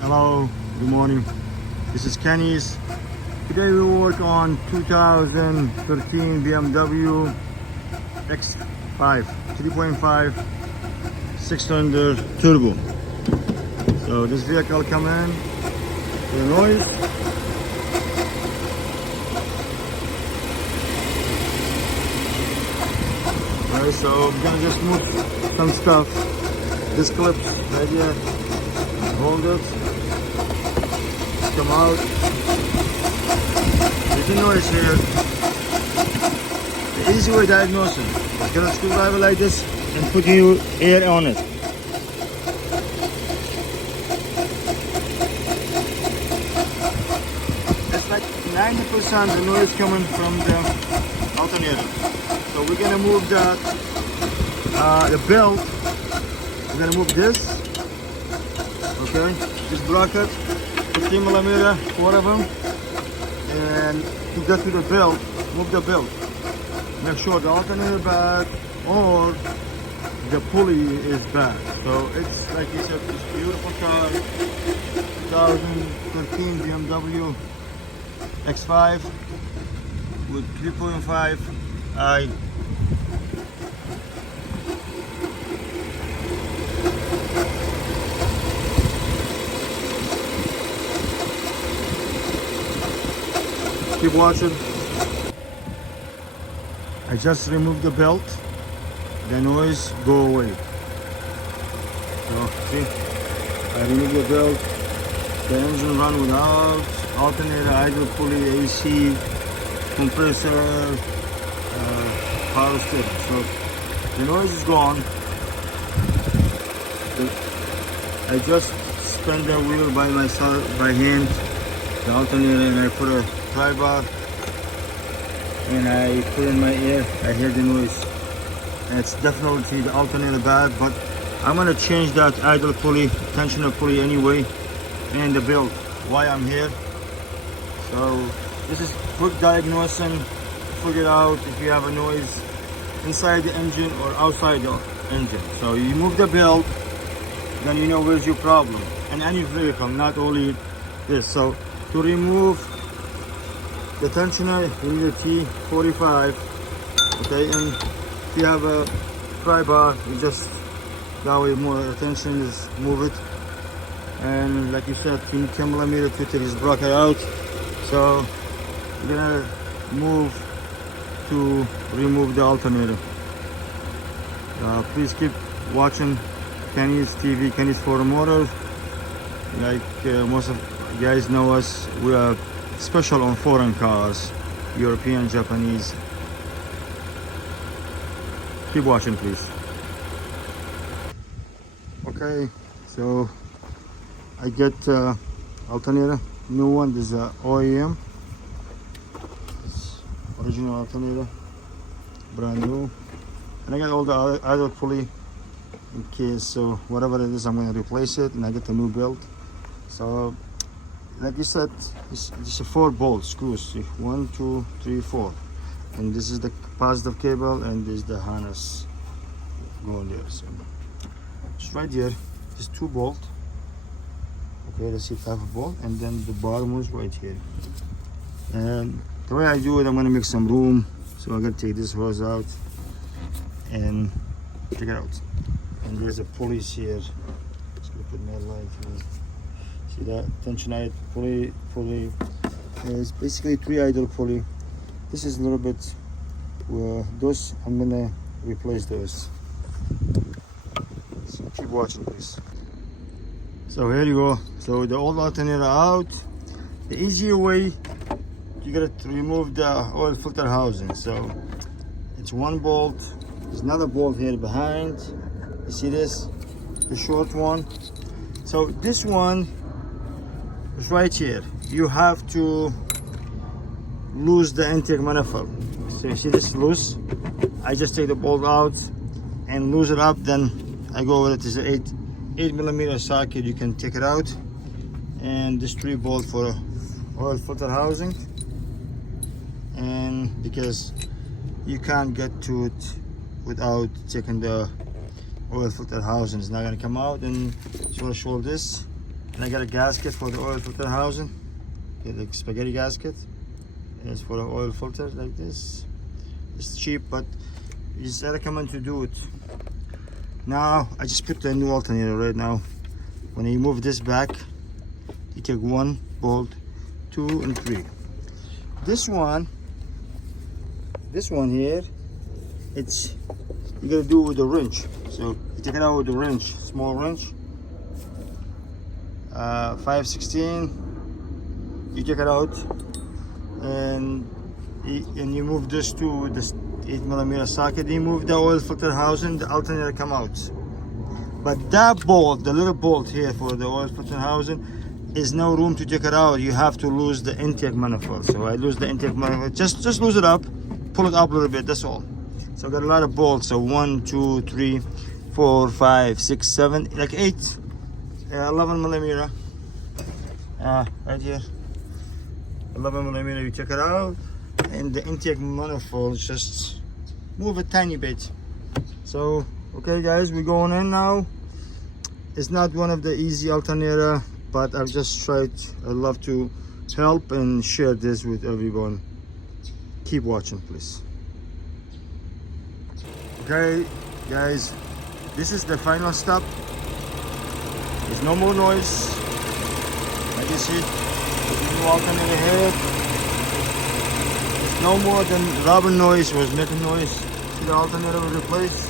Hello, good morning. This is Kenny's. Today we work on 2013 BMW X5 3.5 6-cylinder turbo. So this vehicle come in with noise. Alright, so we're gonna just move some stuff. This clips right here. Hold it. Come out. There's a noise here. The easy way diagnosing. Just get a screwdriver like this and put your air on it. It's like 90% the noise coming from the alternator. So we're gonna move the belt. We're gonna move this. Okay, this bracket, 15mm, 4 of them, and to get to the belt, move the belt. Make sure the alternator bad or the pulley is bad. So it's like it's a beautiful car, 2013 BMW X5 with 3.5i. Keep watching. I just removed the belt. The noise go away. So see, I removed the belt. The engine run without alternator, idle pulley, AC, compressor, power steering. So the noise is gone. I just spun the wheel by myself, by hand, the alternator, and I put a pry bar and I put in my ear. I hear the noise, and it's definitely the alternator bad, but I'm gonna change that idle pulley, tensioner pulley anyway, and the belt why I'm here. So this is quick diagnosing, figure out if you have a noise inside the engine or outside the engine. So you move the belt, then you know where's your problem, and any vehicle, not only this. So to remove the tensioner, you need a T45, okay, and if you have a pry bar, you just, that way more attention is move it, and like you said, 10mm to take this bracket out. So you're gonna move to remove the alternator. Please keep watching Kenny's TV, Kenny's Forum Motors. Like most of you guys know us, we are special on foreign cars, European, Japanese. Keep watching, please. Okay, so I get alternator, new one. This is a OEM, original alternator, brand new, and I got all the idle pulley in case, so whatever it is, I'm going to replace it, and I get a new belt. So like you said, this is 4 bolt screws, 1, 2, 3, 4, and this is the positive cable, and this is the harness going there. So it's right here. It's 2 bolt. Okay, let's see if I have a bolt, and then the bottom is right here. And the way I do it, I'm gonna make some room, so I'm gonna take this hose out and take it out. And there's a pulley here. Just gonna put my light here. See that tensioner pulley is basically 3 idle pulley. This is a little bit those, I'm gonna replace those. So keep watching, please. So here you go. So the old alternator out. The easier way, you gotta remove the oil filter housing. So it's 1 bolt. There's another bolt here behind. You see this, the short one. So this one right here, you have to lose the intake manifold. So you see this loose, I just take the bolt out and lose it up, then I go with it. It's an 8mm socket, you can take it out, and this 3 bolt for oil filter housing, and because you can't get to it without taking the oil filter housing, it's not going to come out. And so I'll show this. And I got a gasket for the oil filter housing. Okay, the spaghetti gasket. It's for the oil filter like this. It's cheap, but it's I recommend to do it. Now I just put the new alternator right now. When you move this back, you take 1 bolt, 2 and 3. This one here, it's you gotta do it with a wrench. So you take it out with a wrench, small wrench. 5/16. You take it out, and you move this to this 8mm socket. You move the oil filter housing, the alternator come out. But that bolt, the little bolt here for the oil filter housing, is no room to take it out. You have to lose the intake manifold. So I lose the intake manifold. Just lose it up, pull it up a little bit. That's all. So I got a lot of bolts. So 1, 2, 3, 4, 5, 6, 7, like 8, 11mm. Right here. 11mm. You take it out, and the intake manifold just move a tiny bit. So okay guys, we're going in now. It's not one of the easy alternator, but I've just tried. I love to help and share this with everyone. Keep watching please. Okay guys, this is the final step. There's no more noise. Like you see, there's a new alternator here. No more than rubber noise was making noise. See, the alternator was replaced,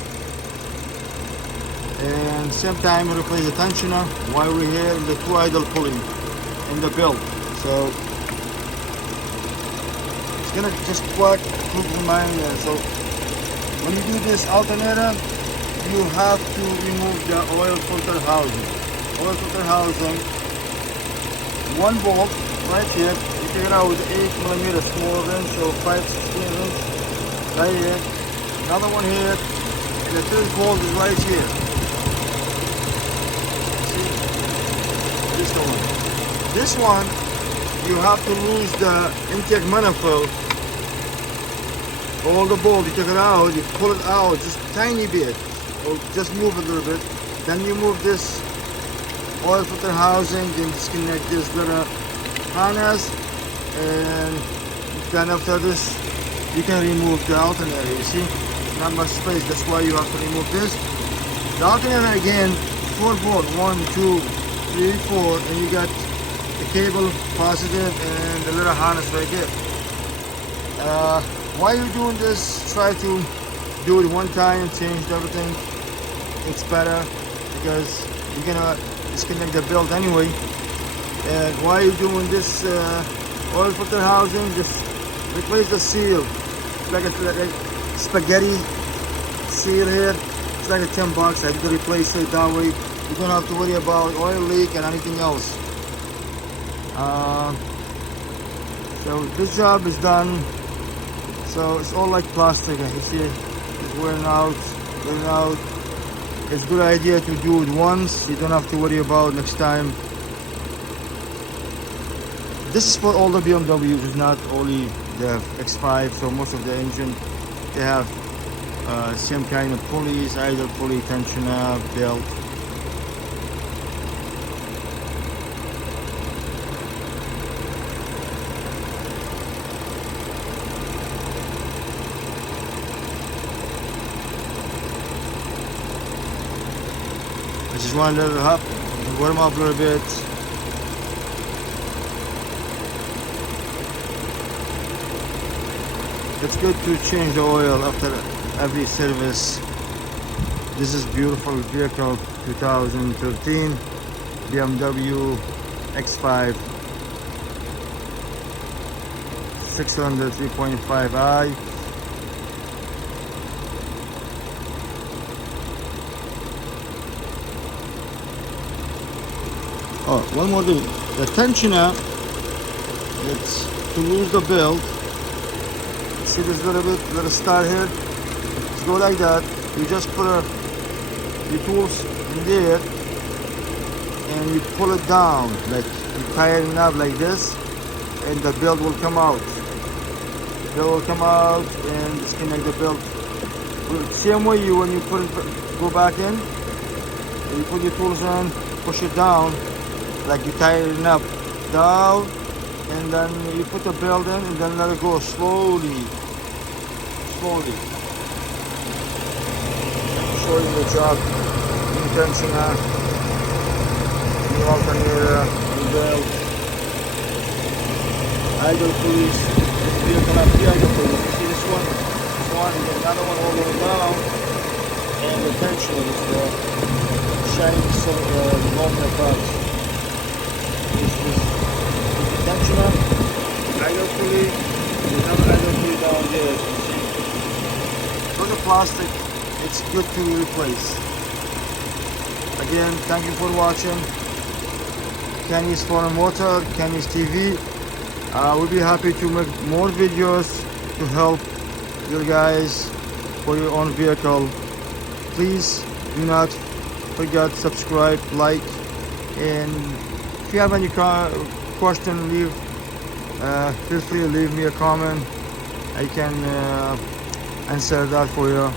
and same time we replace the tensioner while we're here in the 2 idle pulley in the belt. So it's gonna just quite move my so when you do this alternator, you have to remove the oil filter housing. Oil filter housing, 1 bolt right here. Take it out with 8mm small wrench or 5/16 wrench right here. Another one here, and the 3rd bolt is right here. See, this one. This one, you have to lose the intake manifold. All the bolt, you take it out, you pull it out just tiny bit, or just move it a little bit. Then you move this oil filter housing, then disconnect this little harness. And then after this, you can remove the alternator. You see, not much space. That's why you have to remove this. The alternator again, 4 bolt, 1, 2, 3, 4, and you got the cable positive and the little harness right here. While you're doing this, try to do it one time, change everything. It's better because you're gonna disconnect the belt anyway. And while you're doing this oil filter housing, just replace the seal. It's like a spaghetti seal here. It's like a $10. I have to replace it that way. You don't have to worry about oil leak and anything else. So this job is done. So it's all like plastic. You see, it's wearing out, wearing out. It's a good idea to do it once. You don't have to worry about next time. This is for all the BMWs, it's not only the X5, so most of the engine, they have same kind of pulleys, idle pulley, tensioner, belt. I just want to warm up a little bit. It's good to change the oil after every service. This is beautiful vehicle, 2013 BMW X5 3.5i. Oh, one more thing. The tensioner, it's to lose the belt. See this little star here? Just go like that. You just put your tools in there and you pull it down, like you tie it up like this, and the belt will come out. The belt will come out and disconnect the belt. Same way when you put it, go back in, and you put your tools on, push it down, like you tighten it up down, and then you put the belt in, and then let it go slowly. Show you the job, intentional, new alternator, new belt, idle pulleys. This vehicle have 3 idle pulleys. You see this one, and then another one all the way down, and the tension is the shining aluminum parts. This is the tensioner, idle pulley, and another idle pulley down there. As you see, for the plastic, it's good to replace. Again, thank you for watching. Kenny's Foreign Motor, Kenny's TV. We'll be happy to make more videos to help you guys for your own vehicle. Please do not forget to subscribe, like, and if you have any question, feel free to leave me a comment. I can answer that for you.